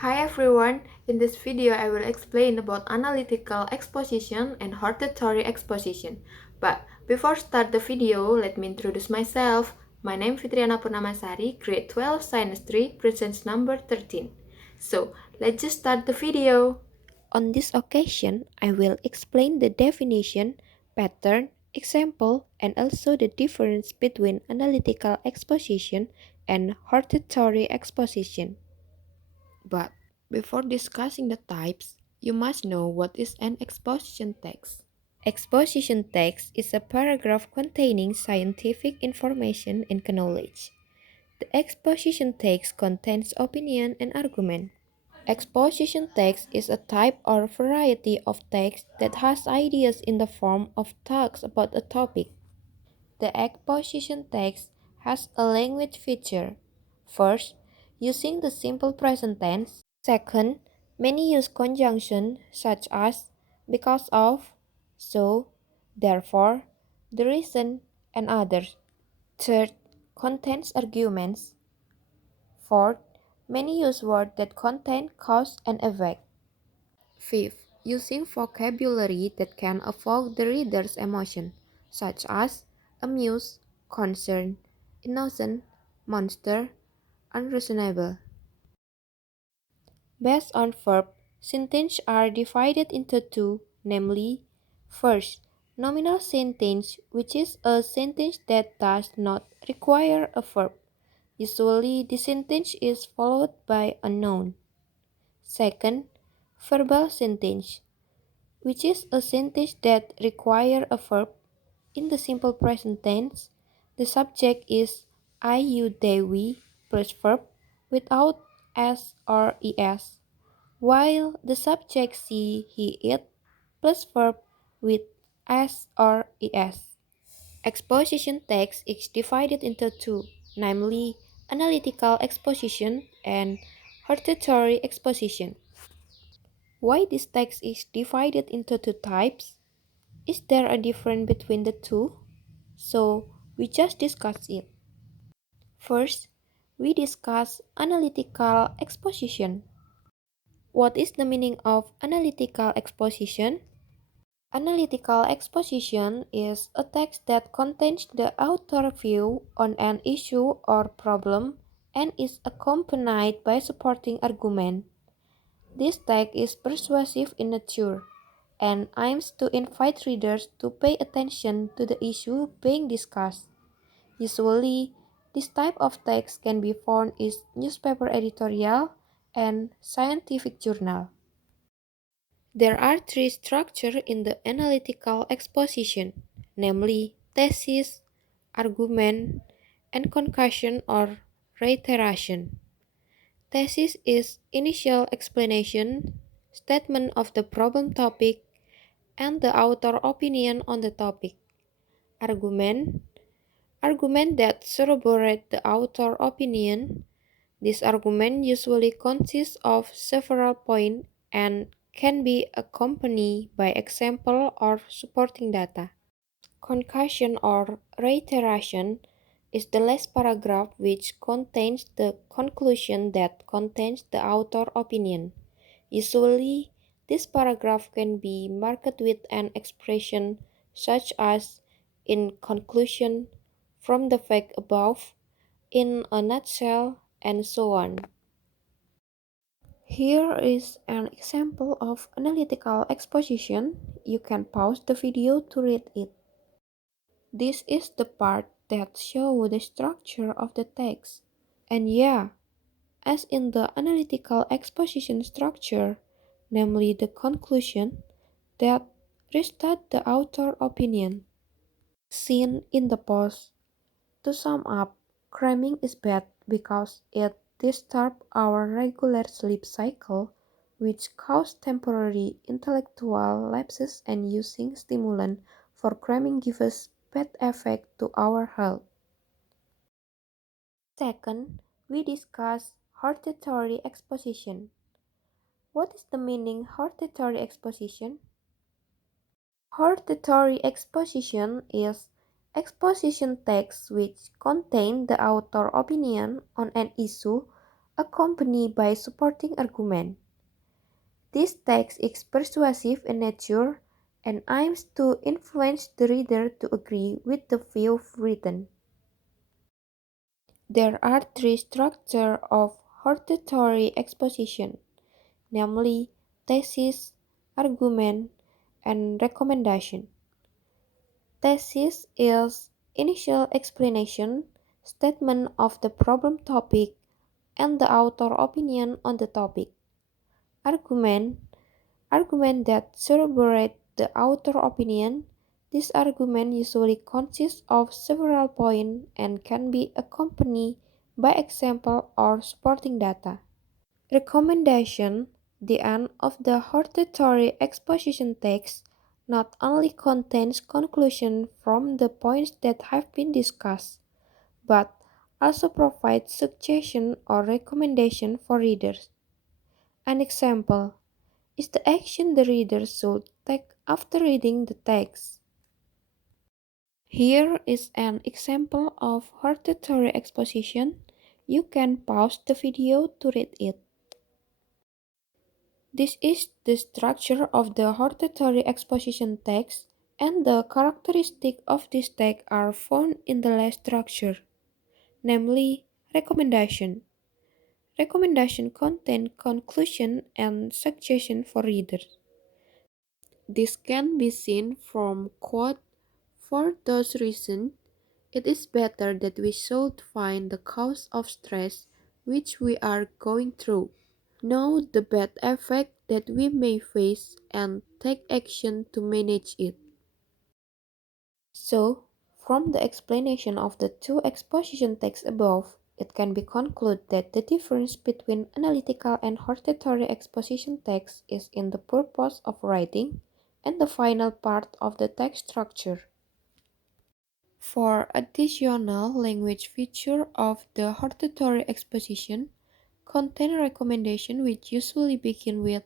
Hi everyone, in this video I will explain about analytical exposition and hortatory exposition. But before start the video, let me introduce myself. My name is FITRIANA PURNAMASARI, grade 12, science 3, presence number 13. So, let's just start the video. On this occasion, I will explain the definition, pattern, example, and also the difference between analytical exposition and hortatory exposition. But before discussing the types, you must know what is an exposition text. Exposition text is a paragraph containing scientific information and knowledge. The exposition text contains opinion and argument. Exposition text is a type or variety of text that has ideas in the form of talks about a topic. The exposition text has a language feature. First, using the simple present tense. Second, many use conjunction such as because of, so, therefore, the reason, and others. Third, contains arguments. Fourth, many use words that contain cause and effect. Fifth, using vocabulary that can evoke the reader's emotion, such as amused, concerned, innocent, monster, unreasonable. Based on verb, sentences are divided into two, namely, first, nominal sentence, which is a sentence that does not require a verb. Usually, the sentence is followed by a noun. Second, verbal sentence, which is a sentence that requires a verb. In the simple present tense, the subject is I, you, they, we plus verb without s or es, while the subject she, he, it plus verb with s or es. Exposition text is divided into two, namely analytical exposition and hortatory exposition. Why this text is divided into two types? Is there a difference between the two? So, we just discussed it. First, we discuss analytical exposition. What is the meaning of analytical exposition? Analytical exposition is a text that contains the author's view on an issue or problem and is accompanied by supporting argument. This text is persuasive in nature and aims to invite readers to pay attention to the issue being discussed. Usually, this type of text can be found in newspaper editorial and scientific journal. There are three structures in the analytical exposition, namely thesis, argument, and conclusion or reiteration. Thesis is initial explanation, statement of the problem topic, and the author opinion on the topic. Argument, argument that corroborate the author opinion. This argument usually consists of several points and can be accompanied by example or supporting data. Conclusion or reiteration is the last paragraph which contains the conclusion that contains the author opinion. Usually, this paragraph can be marked with an expression such as in conclusion, from the fact above, in a nutshell, and so on. Here is an example of analytical exposition. You can pause the video to read it. This is the part that shows the structure of the text. And yeah, as in the analytical exposition structure, namely the conclusion, that restate the author opinion. Seen in the post. To sum up, cramming is bad because it disturbs our regular sleep cycle, which causes temporary intellectual lapses, and using stimulant for cramming gives bad effect to our health. Second, we discuss hortatory exposition. What is the meaning hortatory exposition? Hortatory exposition is exposition text which contain the author opinion on an issue accompanied by supporting argument. This text is persuasive in nature and aims to influence the reader to agree with the view written. There are three structures of hortatory exposition, namely thesis, argument, and recommendation. Thesis is initial explanation, statement of the problem topic, and the author opinion on the topic. Argument, argument that corroborate the author opinion. This argument usually consists of several points and can be accompanied by example or supporting data. Recommendation, the end of the hortatory exposition text, not only contains conclusion from the points that have been discussed, but also provides suggestion or recommendation for readers. An example is the action the reader should take after reading the text. Here is an example of hortatory exposition. You can pause the video to read it. This is the structure of the hortatory exposition text, and the characteristics of this text are found in the last structure, namely recommendation. Recommendation contain conclusion and suggestion for readers. This can be seen from quote, "For those reasons, it is better that we should find the cause of stress which we are going through, know the bad effect that we may face, and take action to manage it." So, from the explanation of the two exposition texts above, it can be concluded that the difference between analytical and hortatory exposition text is in the purpose of writing and the final part of the text structure. For additional language feature of the hortatory exposition, content recommendation which usually begin with,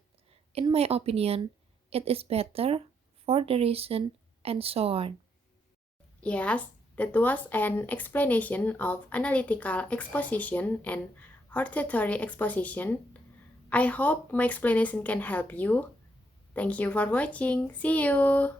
"In my opinion, it is better for the reason," and so on. Yes, that was an explanation of analytical exposition and hortatory exposition. I hope my explanation can help you. Thank you for watching. See you!